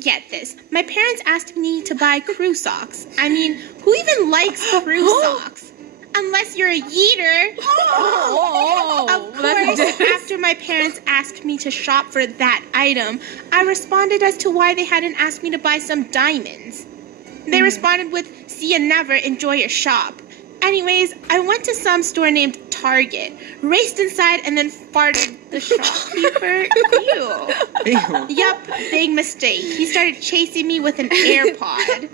Get this. My parents asked me to buy krew socks. I mean, who even likes krew socks? Unless you're a yeeter. Of course, after my parents asked me to shop for that item, I responded as to why they hadn't asked me to buy some diamonds. They responded with, "See you never, enjoy your shop." Anyways, I went to some store named Target, raced inside, and then farted the shopkeeper. Ew. Yup, big mistake. He started chasing me with an AirPod.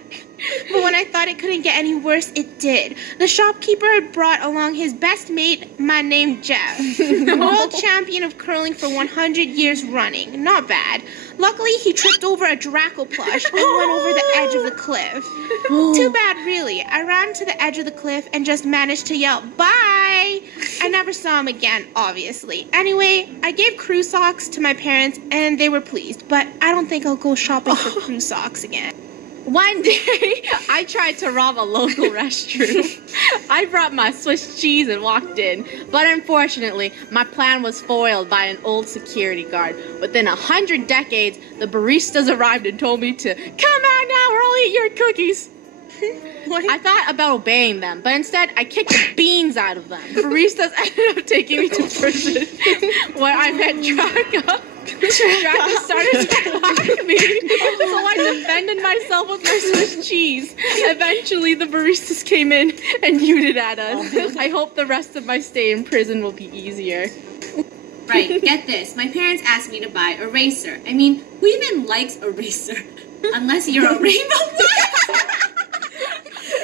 But when I thought it couldn't get any worse, it did. The shopkeeper had brought along his best mate, man named Jeff, world champion of curling for 100 years running. Not bad. Luckily, he tripped over a Draco plush and went over the edge of the cliff. Too bad, really. I ran to the edge of the cliff and just managed to yell, "Bye!" I never saw him again, obviously. Anyway, I gave krew socks to my parents, and they were pleased, but I don't think I'll go shopping for krew socks again. One day, I tried to rob a local restroom. I brought my Swiss cheese and walked in, but unfortunately, my plan was foiled by an old security guard. Within 100 decades, the baristas arrived and told me to come out now or I'll eat your cookies. I thought about obeying them, but instead, I kicked the beans out of them. Baristas ended up taking me to prison, where I met Draco. Draco started to whack me, so I defended myself with my Swiss cheese. Eventually, the baristas came in and hooted at us. I hope the rest of my stay in prison will be easier. Right, get this. My parents asked me to buy a racer. I mean, who even likes a racer? Unless you're a rainbow flag.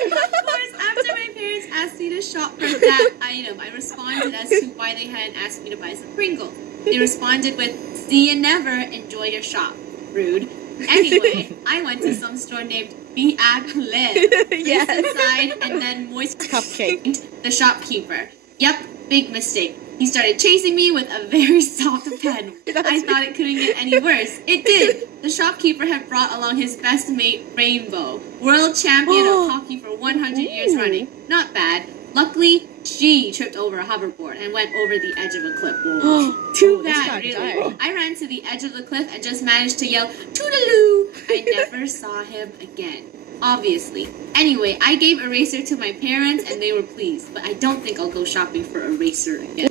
Of course, after my parents asked me to shop for that item, I responded as to why they hadn't asked me to buy some Pringles. They responded with, "See you never, enjoy your shop." Rude. Anyway, I went to some store named Be a Cliff. Yes. Inside and then moist Cupcake. The shopkeeper. Yep, big mistake. He started chasing me with a very soft pen. I thought it couldn't get any worse. It did. The shopkeeper had brought along his best mate, Rainbow, world champion of hockey for 100 years running. Not bad. Luckily, she tripped over a hoverboard and went over the edge of a cliff. Too bad, really. I ran to the edge of the cliff and just managed to yell, "Toodaloo!" I never saw him again. Obviously. Anyway, I gave a racer to my parents and they were pleased, but I don't think I'll go shopping for a racer again.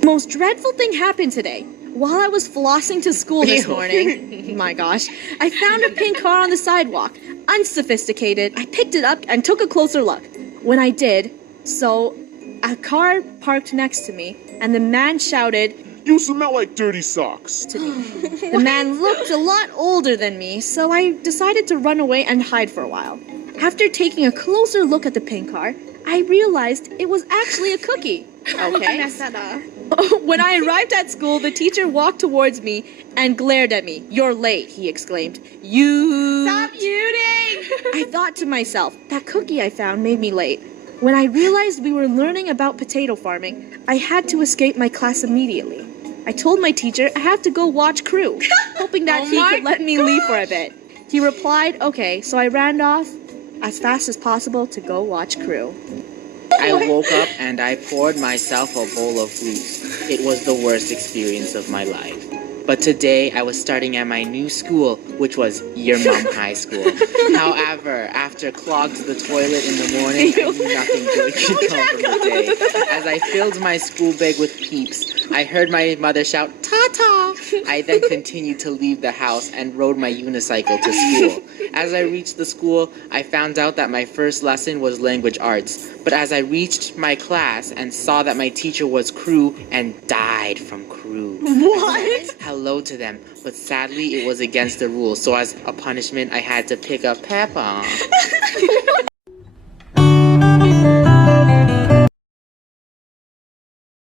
The most dreadful thing happened today. While I was flossing to school this morning, my gosh, I found a pink car on the sidewalk. Unsophisticated, I picked it up and took a closer look. When I did, a car parked next to me, and the man shouted, "You smell like dirty socks." to me. The man looked a lot older than me, so I decided to run away and hide for a while. After taking a closer look at the pink car, I realized it was actually a cookie. Okay. When I arrived at school, the teacher walked towards me and glared at me. "You're late," he exclaimed. Stop muting! I thought to myself, that cookie I found made me late. When I realized we were learning about potato farming, I had to escape my class immediately. I told my teacher I have to go watch krew, hoping that he could let me leave for a bit. He replied, "Okay," so I ran off as fast as possible to go watch krew. I woke up and I poured myself a bowl of fruit. It was the worst experience of my life. But today I was starting at my new school, which was Your Mom High School. However, after clogged the toilet in the morning, I knew nothing good could come from the day. As I filled my school bag with peeps, I heard my mother shout, "Ta-ta!" I then continued to leave the house and rode my unicycle to school. As I reached the school, I found out that my first lesson was language arts. But as I reached my class and saw that my teacher was krew and died from krew. What? Hello to them, but sadly it was against the rules, so as a punishment I had to pick up Peppa.